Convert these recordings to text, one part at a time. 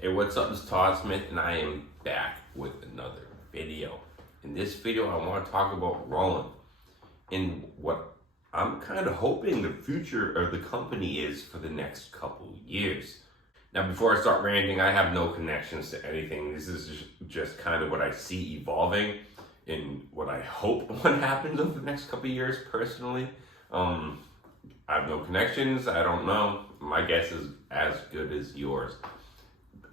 Hey, what's up? It's Todd Smith, and I am back with another video. In this video, I want to talk about Roland and what I'm kind of hoping the future of the company is for the next couple years. Now, before I start ranting, I have no connections to anything. This is just kind of what I see evolving and what I hope what happens over the next couple years personally. I have no connections. I don't know. My guess is as good as yours.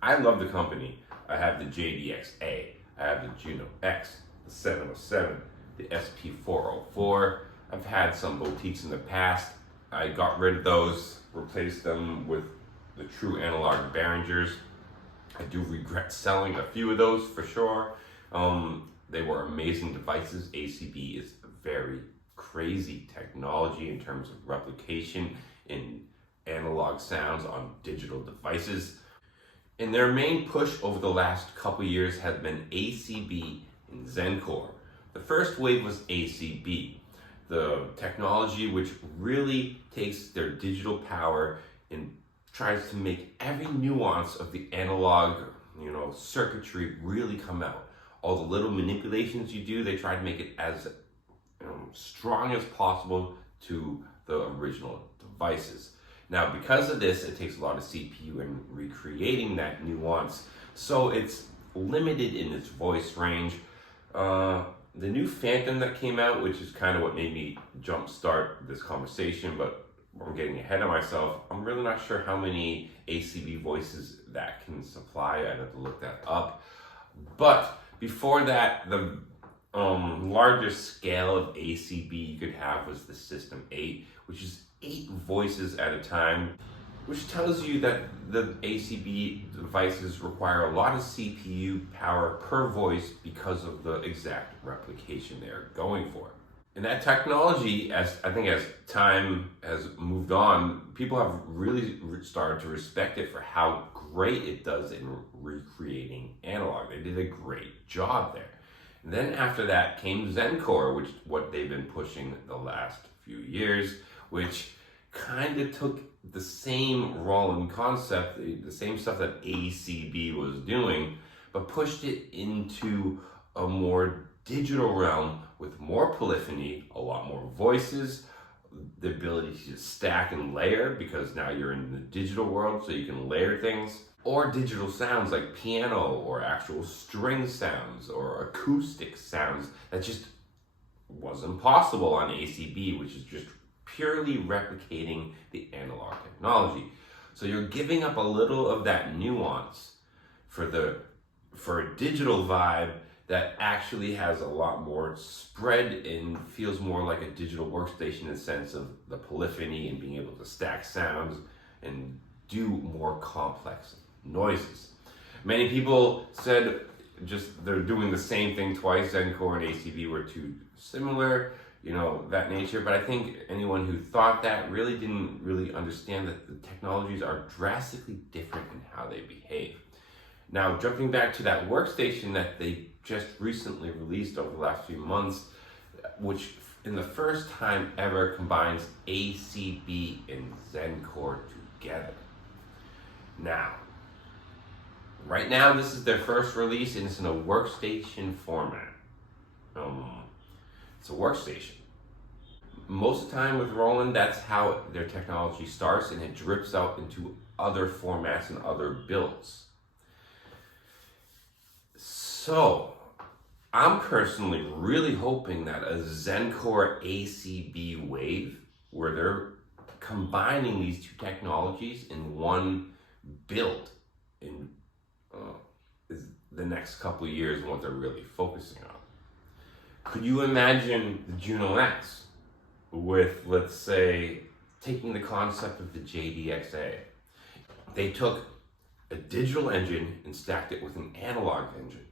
I love the company. I have the JDX-A, I have the Juno X, the 707, the SP404. I've had some boutiques in the past. I got rid of those, replaced them with the true analog Behringers. I do regret selling a few of those for sure. They were amazing devices. ACB is very crazy technology in terms of replication in analog sounds on digital devices. And their main push over the last couple years has been ACB and Zencore. The first wave was ACB, the technology which really takes their digital power and tries to make every nuance of the analog, circuitry really come out. All the little manipulations you do, they try to make it as strong as possible to the original devices. Now, because of this, it takes a lot of CPU in recreating that nuance, so it's limited in its voice range. The new Phantom that came out, which is kind of what made me jumpstart this conversation, but I'm getting ahead of myself. I'm really not sure how many ACB voices that can supply. I'd have to look that up. But before that, the largest scale of ACB you could have was the System 8, which is 8 voices at a time, which tells you that the ACB devices require a lot of CPU power per voice because of the exact replication they're going for. And that technology, as time has moved on, people have really started to respect it for how great it does in recreating analog. They did a great job there. And then after that came Zencore, which what they've been pushing the last few years, which kind of took the same Roland concept, the same stuff that ACB was doing, but pushed it into a more digital realm with more polyphony, a lot more voices, the ability to stack and layer, because now you're in the digital world, so you can layer things, or digital sounds like piano or actual string sounds or acoustic sounds that just wasn't possible on ACB, which is just purely replicating the analog technology. So you're giving up a little of that nuance for a digital vibe that actually has a lot more spread and feels more like a digital workstation in the sense of the polyphony and being able to stack sounds and do more complex noises. Many people said just they're doing the same thing twice. Zencore and ACB were too similar, that nature. But I think anyone who thought that really didn't really understand that the technologies are drastically different in how they behave. Now, jumping back to that workstation that they just recently released over the last few months, which in the first time ever combines ACB and Zencore together. Now, right now, this is their first release, and it's in a workstation format. It's a workstation. Most of the time with Roland, that's how their technology starts, and it drips out into other formats and other builds. So, I'm personally really hoping that a Zencore ACB wave, where they're combining these two technologies in one build, is the next couple of years and what they're really focusing on. Could you imagine the Juno X with, let's say, taking the concept of the JDX-A? They took a digital engine and stacked it with an analog engine.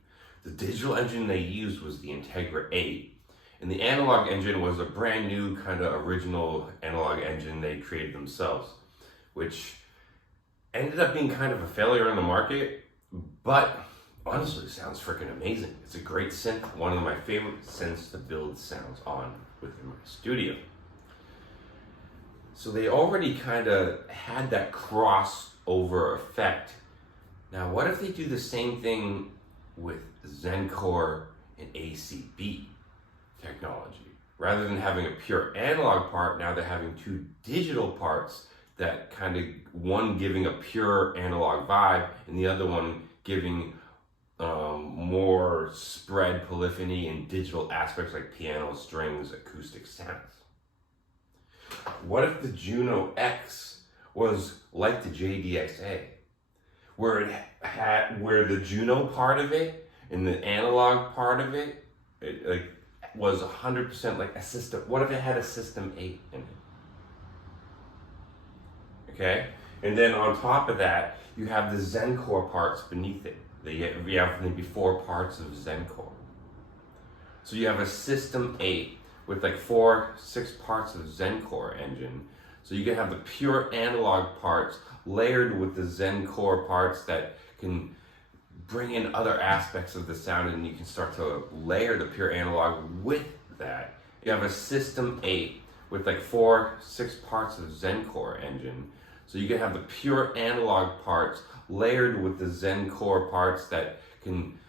The digital engine they used was the Integra 8, and the analog engine was a brand new kind of original analog engine they created themselves, which ended up being kind of a failure on the market, but honestly, it sounds freaking amazing. It's a great synth, one of my favorite synths to build sounds on within my studio. So they already kind of had that crossover effect Now, what if they do the same thing with Zencore and ACB technology? Rather than having a pure analog part, now they're having two digital parts that kind of, one giving a pure analog vibe and the other one giving more spread polyphony and digital aspects like piano, strings, acoustic sounds. What if the Juno X was like the JDXA, where the Juno part of it and the analog part of it, like was 100% like a system? What if it had a System 8 in it? Okay, and then on top of that, you have the Zencore parts beneath it. You have maybe 4 parts of Zencore. So you have a System 8 with like 4-6 parts of Zencore engine. So you can have the pure analog parts layered with the Zencore parts that can bring in other aspects of the sound, and you can start to layer the pure analog with that. You have a System 8 with like 4-6 parts of Zencore engine. So you can have the pure analog parts layered with the Zencore parts that can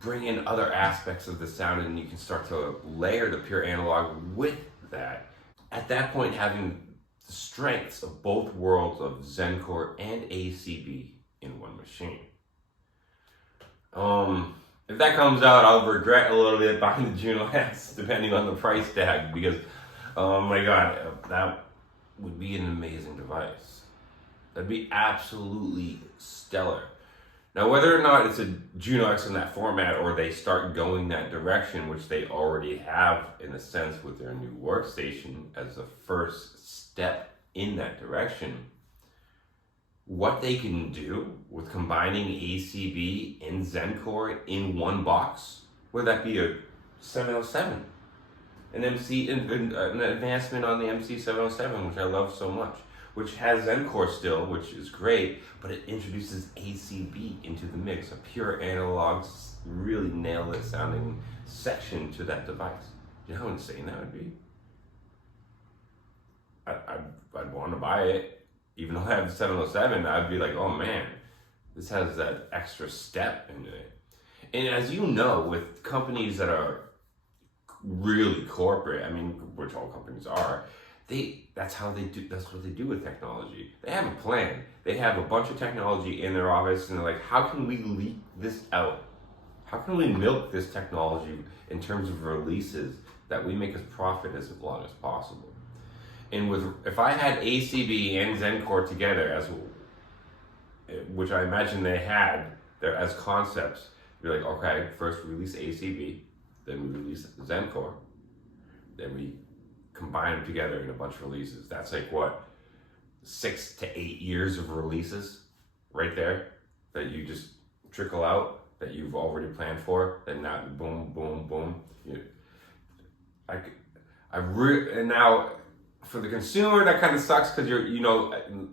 bring in other aspects of the sound, and you can start to layer the pure analog with that. At that point, having the strengths of both worlds of Zencore and ACB in one machine. If that comes out, I'll regret a little bit buying the Juno X, depending on the price tag, because, oh my God, that would be an amazing device. That'd be absolutely stellar. Now, whether or not it's a Juno X in that format or they start going that direction, which they already have in a sense with their new workstation as a first step in that direction, what they can do with combining ACB and Zencore in one box, whether that be a 707, an advancement on the MC 707, which I love so much, which has Zencore still, which is great, but it introduces ACB into the mix, a pure analog, really nail it sounding section to that device. You know how insane that would be? I'd want to buy it. Even though I have the 707, I'd be like, oh man, this has that extra step into it. And as you know, with companies that are really corporate, I mean, which all companies are, that's what they do with technology. They have a plan. They have a bunch of technology in their office, and they're like, how can we leak this out? How can we milk this technology in terms of releases that we make as profit as long as possible? And if I had ACB and Zencore together, which I imagine they had there as concepts, you're like, okay, first we release ACB, then we release Zencore, then we combine them together in a bunch of releases. That's like what, 6 to 8 years of releases right there that you just trickle out, that you've already planned for, then now boom, boom, boom. And now for the consumer, that kind of sucks because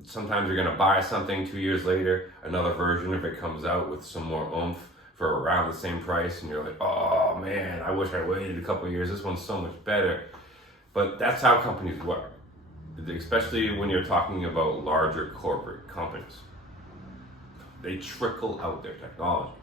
sometimes you're gonna buy something 2 years later, another version of it comes out with some more oomph for around the same price, and you're like, oh man, I wish I waited a couple of years. This one's so much better. But that's how companies work, especially when you're talking about larger corporate companies. They trickle out their technology.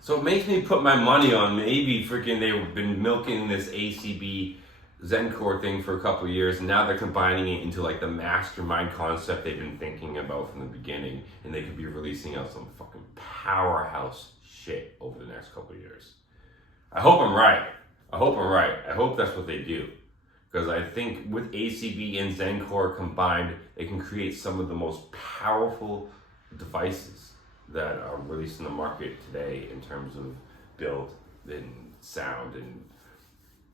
So it makes me put my money on maybe freaking they've been milking this ACB Zencore thing for a couple of years, and now they're combining it into like the mastermind concept they've been thinking about from the beginning, and they could be releasing out some fucking powerhouse shit over the next couple of years. I hope I'm right. I hope that's what they do. Because I think with ACB and Zencore combined, they can create some of the most powerful devices that are released in the market today in terms of build and sound. And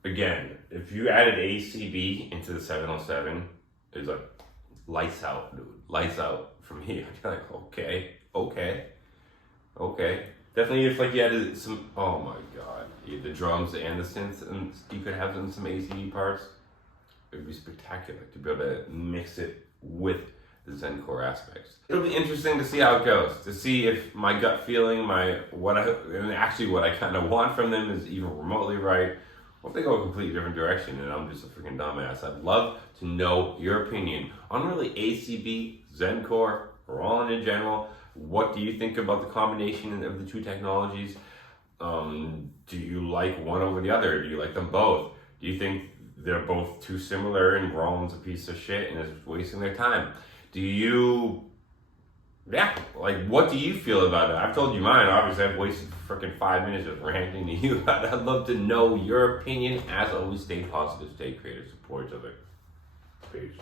again, if you added ACB into the 707, it's like lights out, dude. Lights out for me. I'm like, okay. Definitely if like you added some, oh my God, the drums and the synths, and you could have some ACB parts, it would be spectacular to be able to mix it with the Zencore aspects. It'll be interesting to see how it goes, to see if my gut feeling, what I kind of want from them is even remotely right, or if they go a completely different direction and I'm just a freaking dumbass. I'd love to know your opinion on really ACB, Zencore, Roland in general. What do you think about the combination of the two technologies? Do you like one over the other? Do you like them both? Do you think they're both too similar and Roland's a piece of shit and is wasting their time? What do you feel about it? I've told you mine. Obviously, I've wasted freaking 5 minutes just ranting to you. I'd love to know your opinion. As always, stay positive, stay creative, support each other. Peace.